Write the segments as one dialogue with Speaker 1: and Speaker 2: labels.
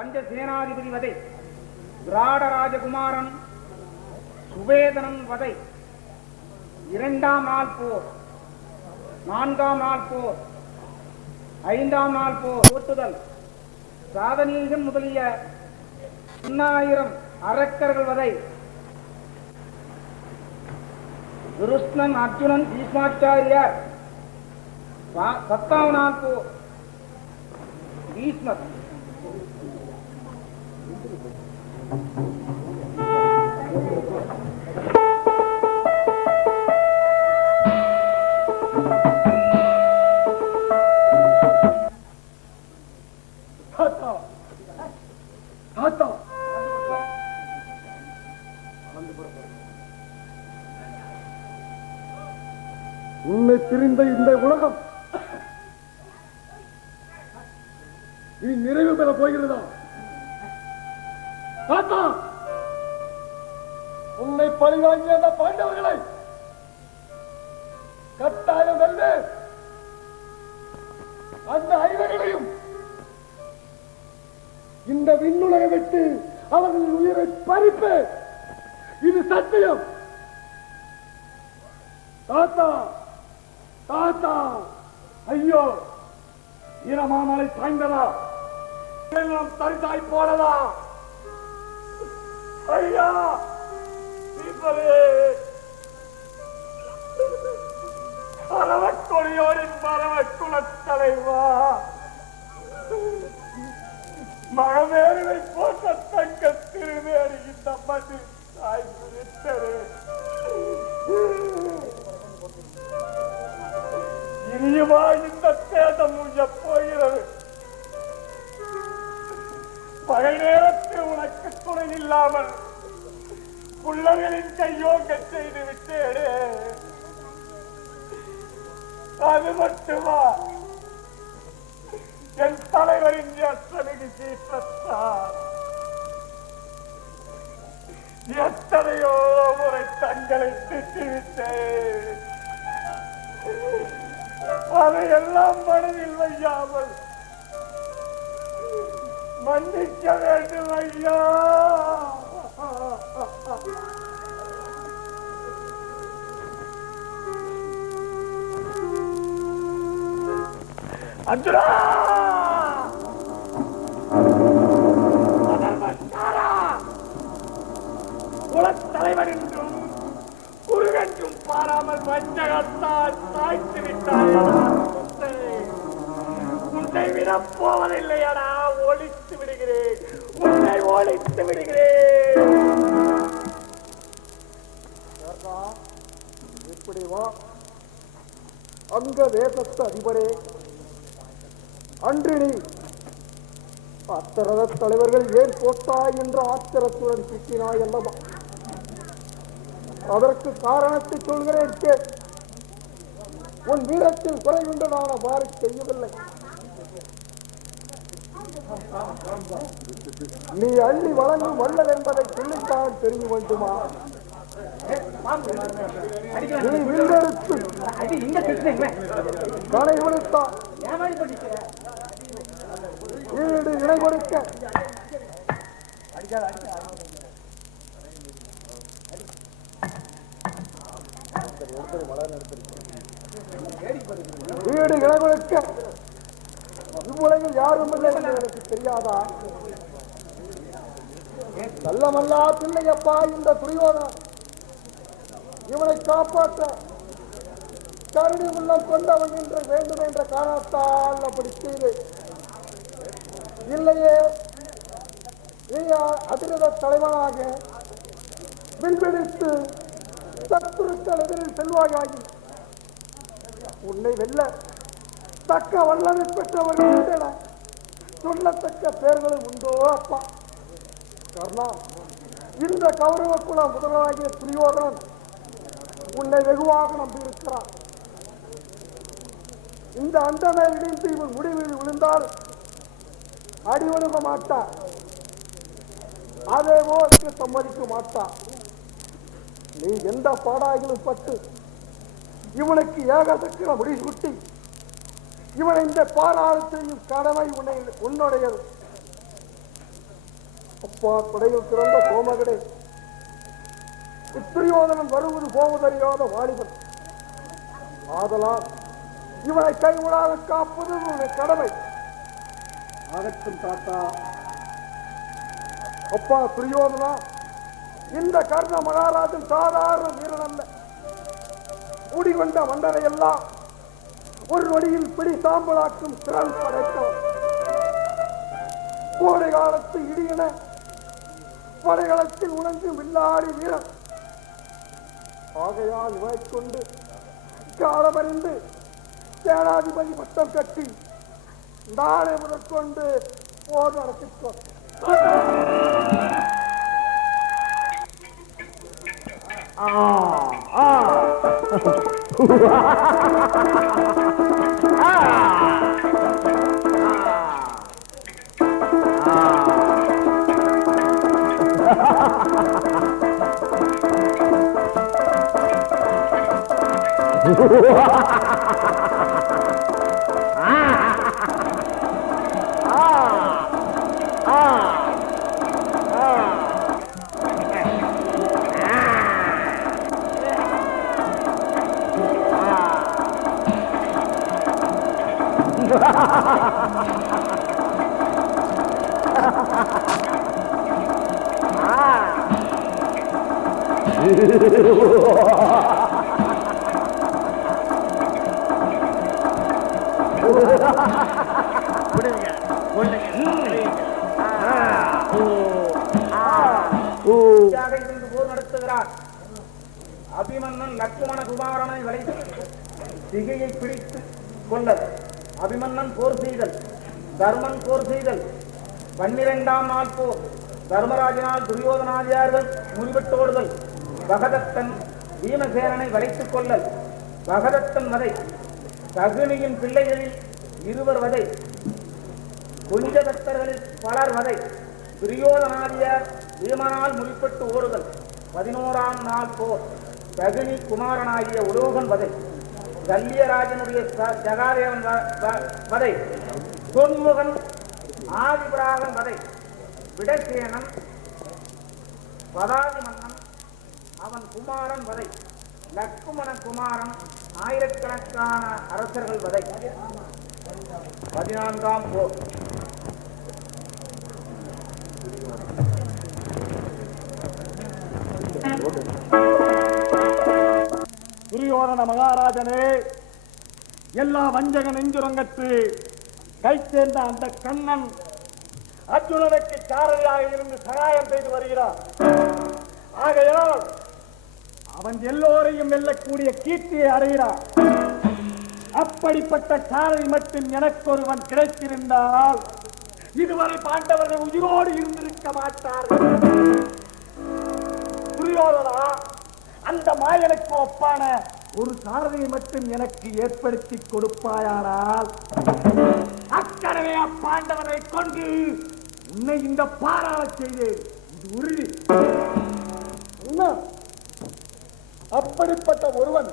Speaker 1: பஞ்சசேனாதிபதி வதை விராடராஜகுமாரன் சுவேதனன் வதை. இரண்டாம் நாள் போர் நான்காம் நாள் போர் ஐந்தாம் நாள் போர். ஓட்டுதல். சாதனீகன் முதலிய எண்ணாயிரம் அரக்கர்கள் வதை. கிருஷ்ணன் அர்ஜுனன் பீஷ்மாச்சாரியார். பத்தாம் நாள் போர். பீஷ்மர்.
Speaker 2: உன்னை திரிந்த இந்த உலகம். நீ நிறைவு பெற போகிறதா? உன்னை பழிவாங்கிய அந்த பாண்டவர்களை கட்டாயம் வெல்ல அந்த ஐவர்களையும் இந்த விண்ணுலகை விட்டு அவர்களின் உயிரை பறிப்பு. இது சத்தியம். தாத்தா தாத்தா ஐயோ ஈரமாமலை சாய்ந்ததா எல்லாம் தரிசாய் போனதா? ஐயா தீபரே பரவக்கொடியோரின் பரவக்குலத்தலைவா மகமேருவை போட்ட தங்க திருவேறி இந்த மதி தாய் விட்டது இனியுமா இந்த தேதம் முடிய போகிறது. பகை நேரத்தில் குரல் இல்லாமல் புள்ளகளின் கையோங்க செய்து விட்டேனே. அது மட்டுமா? என் தலைவரின் எத்தனை சீற்றத்தார் எத்தனையோ முறை தங்களை திட்டிவிட்டேன் அதையெல்லாம் மனதில் வையாமல் மன்னிக்க வேண்டும் ஐயா. அர்ஜுனா! குலத்தலைவர் என்றும் குருகென்றும் பாராமல் வஞ்சகத்தால் தாய்த்து விட்டாயடா உன்னை விடப் போவதில்லையடா. ஒழித்து விடுகிறேன். உன்னை ஒழித்து விடுகிறேன்.
Speaker 3: இப்படி வா? அங்க தேசத்து அதிபரே. அன்று நீ. அத்தரத தலைவர்கள் ஏன் போட்டாய் என்று ஆத்திரத்துடன் திட்டினாய் அல்லவா? அதற்கு காரணத்தை சொல்கிறேன் உன் வீரத்தில் குறைவுண்டு நான் அவ்வாறு செய்யவில்லை. நீ அள்ளி வழங்கும் வல்லல் என்பதை சொல்லித்தான் தெரிய வேண்டுமா தலை கொடுத்தான் ஈடு இணை கொடுக்க. வீடு இணை கொடுக்க. இவ்வுலகில் யாரும் இல்லை என்று எனக்கு தெரியாதா? நல்லமல்லா பிள்ளையப்பா இந்த துரியோதனன். இவனை காப்பாற்ற கருணி உள்ளம் கொண்டவன் என்று வேண்டும் என்ற காரணத்தால் அப்படி செய்து. இல்லையே நீ அதிரத தலைவனாக விண்வெடித்து சத்துருக்கள் எதிரில் செல்வாயாகி உன்னை வெல்ல தக்க வல்லமை பெற்றவர்கள் உண்டென சொல்லத்தக்க பேர்களும் உண்டோ அப்பா. கர்ணா இந்த கௌரவ குல முதலாகிய துரியோதனன் உன்னை வெகுவாக நம்பியிருக்கிறான். இந்த அண்டனை இணைந்து இவன் முடிவில் விழுந்தால் அடிவழுக மாட்டார் அதேவோ அதுக்கு சம்மதிக்க மாட்டார் நீ எந்த பாடாகிலும் பட்டு இவனுக்கு ஏகசக்கர முடிசூட்டி இவன் இந்த பாராளத்தையும் செய்யும் கடமை உன்னை உன்னுடையது.
Speaker 4: அப்பா கொடையில் சிறந்த கோமகடே துரியோதனன் வருவது போவதறியாத வாலிபன். ஆதலால் இவனை கைவிடாத காப்பது உன்னுடைய கடமை. ஆகட்டும் தாத்தா. அப்பா துரியோதனா இந்த கர்ண மகாராஜன் சாதாரண வீரன் அல்ல. முடிகொண்ட மண்டலை எல்லாம் ஒரு வழியில் பிடி சாம்பலாக்கும் திறன் படைத்தவர் கோடை காலத்து இடியன படைகளத்தில் உணர்ந்து வில்லாடி வீரர் ஆகையால் இவனைக் காலமறிந்து சேனாதிபதி பட்டம் கட்டி நாளை முதற்கொண்டு போர் நடத்திக்கோ
Speaker 1: உறுதியாக இருந்து போர் நடத்துகிறார் அபிமன்னன் லட்சுமண குமாரனை வளைத்து சிகையை பிடித்து கொண்டது அபிமன்னன் போர் செய்தல் தர்மன் போர் செய்தல் பன்னிரெண்டாம் நாள் போர் தர்மராஜனால் துரியோதனாதியார்கள் முறிவிட்டோடுதல் பகதத்தன் பீமசேனனை வளைத்துக் கொள்ளல் பகதத்தன் வதை தகுனியின் பிள்ளைகளில் இருவர் வதை குஞ்சதத்தர்களில் பலர் வதை துரியோதனாதியார் பீமனால் முடிப்பட்டு ஓடுதல் பதினோராம் நாள் போர் தகுனி குமாரனாகிய உலோகன் வதை. கல்லியராஜனுடைய ச- ஜகாதேவன் வதை. தொன்முகன் ஆதிபராகன் வதை. விடசேனன் பதாதி மன்னன் அவன் குமாரன் வதை. லக்குமண குமாரன் ஆயிரக்கணக்கான அரசர்கள் வதை. பதினான்காம் போர்
Speaker 2: துரியோதன மகாராஜனே எல்லா வஞ்சக நெஞ்சுரங்கத்து கை சேர்ந்த அந்த கண்ணன் அர்ஜுனனுக்கு சாரதியாக இருந்து சகாயம் செய்து வருகிறார். ஆகையால் அவன் எல்லோரையும் வெல்லக்கூடிய கீர்த்தியை அடைகிறான். அப்படிப்பட்ட சாரதி மட்டும் எனக்கொருவன் கிடைத்திருந்தால் இதுவரை பாண்டவர்கள் உயிரோடு இருந்திருக்க மாட்டார்கள். துரியோதனா அந்த மாயனுக்கு ஒப்பான ஒரு சாரதியை மட்டும் எனக்கு ஏற்படுத்தி கொடுப்பாயானால் அக்கடவே அப்பாண்டவனை கொண்டு உன்னை இந்த பாராள செய்தேன். இது உறுதி.
Speaker 4: அப்படிப்பட்ட ஒருவன்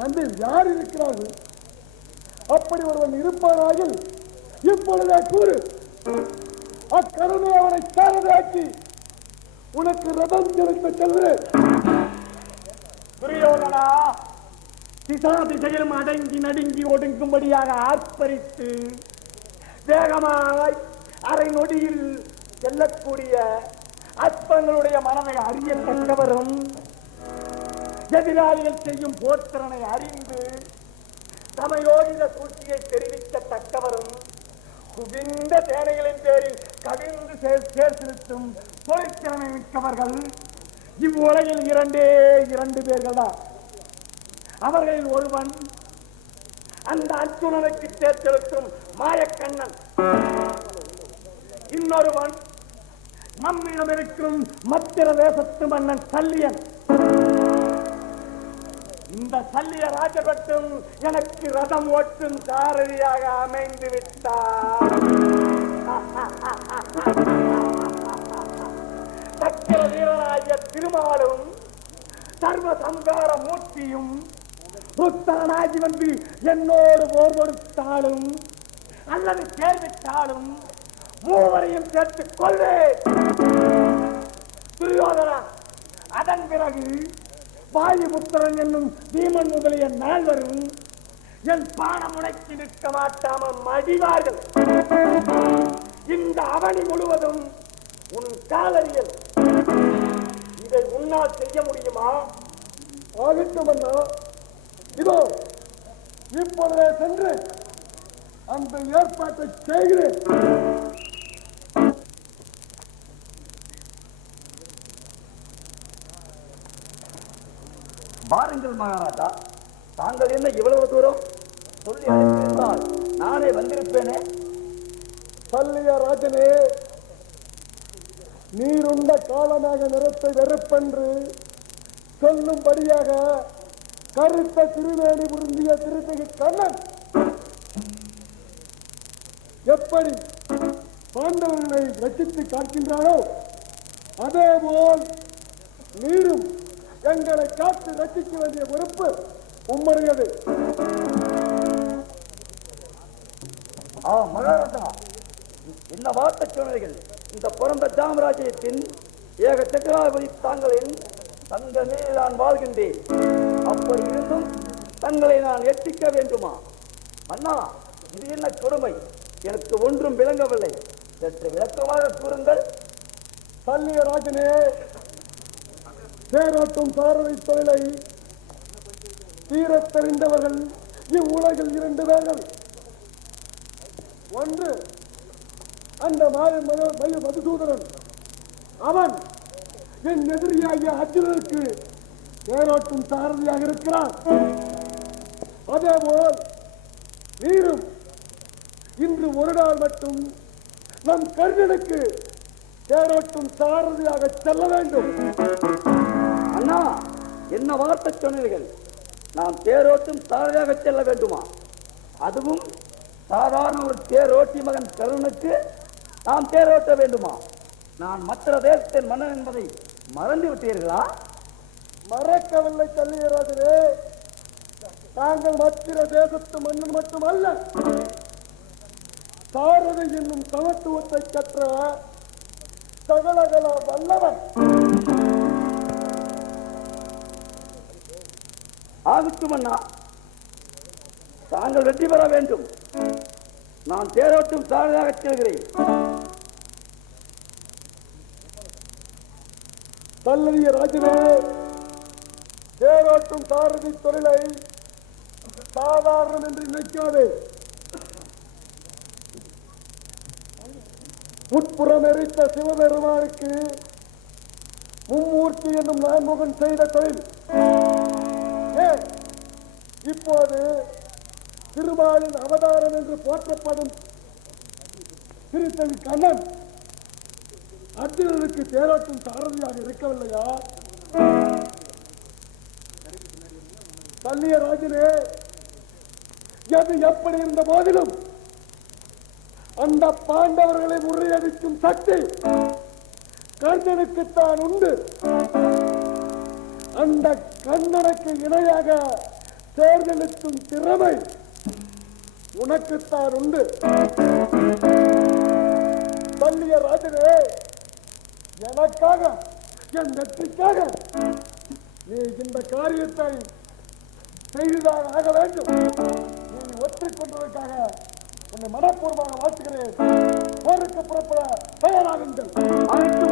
Speaker 4: வந்து யார் இருக்கிறார்கள்? அப்படி ஒருவன் இருப்பானாகில் இப்பொழுதே கூறு. அக்கருணை அவனை சாரதாக்கி உனக்கு ரதம் செலுத்த செல்கிறேன்.
Speaker 2: துரியோதனா திசா திசையிலும் அடங்கி நடுங்கி ஒடுங்கும்படியாக ஆர்ப்பரித்து வேகமாய் அரை நொடியில் செல்லக்கூடிய அற்பங்களுடைய மனதை அறியத்தக்கவரும் எதிராளிகள் செய்யும் போர்த்திறனை அறிந்து சமயோகித சூழ்ச்சியை தெரிவிக்கத்தக்கவரும் குவிந்த சேனைகளின் பேரில் கவிழ்ந்து சேர்த்திருத்தும் சேர் தொழிற்திறமை மிக்கவர்கள் இவ்வுலகில் இரண்டே இரண்டு பேர்கள் தான் அவர்களில் ஒருவன் அந்த அர்ஜுனனுக்கு சேர்த்திருக்கும் மாயக்கண்ணன். இன்னொருவன் நம்மிடம் இருக்கும் மத்திர தேசத்து மன்னன் சல்லியன். இந்த சல்லிய ராஜபட்டும் எனக்கு ரதம் ஓட்டும் சாரதியாக அமைந்து விட்டார் சக்கர வீரனாகிய திருமாலும் சர்வ சங்கார மூர்த்தியும் புத்தனாகி வந்து என்னோடு போர் கொடுத்தாலும் அல்லது சேர்விட்டாலும்
Speaker 5: மூவரையும் சேர்த்து கொள்ளு துரியோதனா அதன் பிறகு வாயுபுத்திரன் என்னும் பீமன் முதலிய நால்வரும் என் பானமுனைக்கு நிற்க மாட்டாமல் மடிவார்கள். இந்த அவனி முழுவதும் உன் காலறியல் இதை உன்னால் செய்ய முடியுமா?
Speaker 4: ஆகட்டும் அண்ணா. இதோ இப்பொழுதே சென்று அந்த ஏற்பாட்டை செய்கிறேன்.
Speaker 5: பாருங்கள் மகாராஜா. தாங்கள் என்ன இவ்வளவு தூரம்? சொல்லி அழைத்திருந்தால் நானே வந்திருப்பேனே.
Speaker 4: பள்ளிய ராஜனே நீருண்ட காலமாக நிறத்தை வெறுப்பென்று சொல்லும்படியாக கருத்த திருவேணி புரிந்திய திருத்தகி கண்ணன். எப்படி பாண்டவர்களை ரசித்து அதே அதேபோல் நீரும் எங்களை காத்து ரசிக்க வேண்டிய பொறுப்பு உம்முடையது.
Speaker 5: ஆ மகாராஜா. இந்த வார்த்தை சொன்னீர்கள் இந்த பிறந்த சாம்ராஜ்யத்தின் ஏக சக்கராபதி தாங்களின் தங்கமே நான் வாழ்கின்றேன். அப்படி இருந்தும் தங்களை நான் எட்டிக்க வேண்டுமா? அண்ணா இது என்ன கொடுமை? எனக்கு ஒன்றும் விளங்கவில்லை. சற்று விளக்கமாக கூறுங்கள்.
Speaker 4: சல்லிய ராஜனே சேரோட்டும் சாரதி தொழிலை தீரத் தெரிந்தவர்கள் இவ்வுலகில் இரண்டு பேர்கள். ஒன்று அந்த மாய மதுசூதனன். அவன் என் எதிரியாகிய அர்ஜுனனுக்கு தேரோட்டும் சாரதியாக இருக்கிறான். அதேபோல் நீரும் இன்று ஒரு நாள் மட்டும் நம் கர்ணனுக்கு தேரோட்டும் சாரதியாக செல்ல வேண்டும்.
Speaker 5: அண்ணா என்ன வார்த்தை சொன்னீர்கள்? நாம் தேரோட்டும் சாரதியாக செல்ல வேண்டுமா? அதுவும் சாதாரண ஒரு தேரோட்டி மகன் கருணுக்கு நாம் தேரோட்ட வேண்டுமா? நான் மற்ற தேசத்தின் மன்னன் என்பதை மறந்து விட்டீர்களா?
Speaker 4: மறக்கவில்லை கல்லியராஜரே தாங்கள் மத்திர தேசத்து மன்னன் மட்டுமல்ல சாரதி என்னும் சமத்துவத்தை கற்ற சகலகல வல்லவன்.
Speaker 5: ஆகட்டும் அண்ணா தாங்கள் வெற்றி பெற வேண்டும். நான் தேரோட்டும் சாரதியாக செல்கிறேன்.
Speaker 4: கல்லறிய ராஜனே தேரோட்டும் சாரதி தொழிலை சாதாரணம் என்று நினைக்காதே. உட்புறம் எரித்த சிவபெருமானுக்கு மும்மூர்த்தி என்னும் நான்முகன் செய்த தொழில். இப்போது திருமாலின் அவதாரம் என்று போற்றப்படும் திருத்தணி கண்ணன். அர்ஜுனனுக்கு தேரோட்டும் சாரதியாக இருக்கவில்லையா? கல்லிய ராஜனே எது எப்படி இருந்த போதிலும் அந்த பாண்டவர்களை முறியடிக்கும் சக்தி கர்ணனுக்குத்தான் உண்டு. அந்த கண்ணனுக்கு இணையாக தேர்ந்தெடுக்கும் திறமை உனக்குத்தான் உண்டு. பள்ளிய ராஜனே எனக்காக என் வெற்றிக்காக நீ இந்த காரியத்தை செய்துதான் ஆக வேண்டும். நீ ஒற்றிக்கொண்டதற்காக உன்னை மனப்பூர்வமாக வாழ்த்துகிறேன். போருக்கு புறப்பட தயாராகுங்கள்.
Speaker 5: அழைத்தும்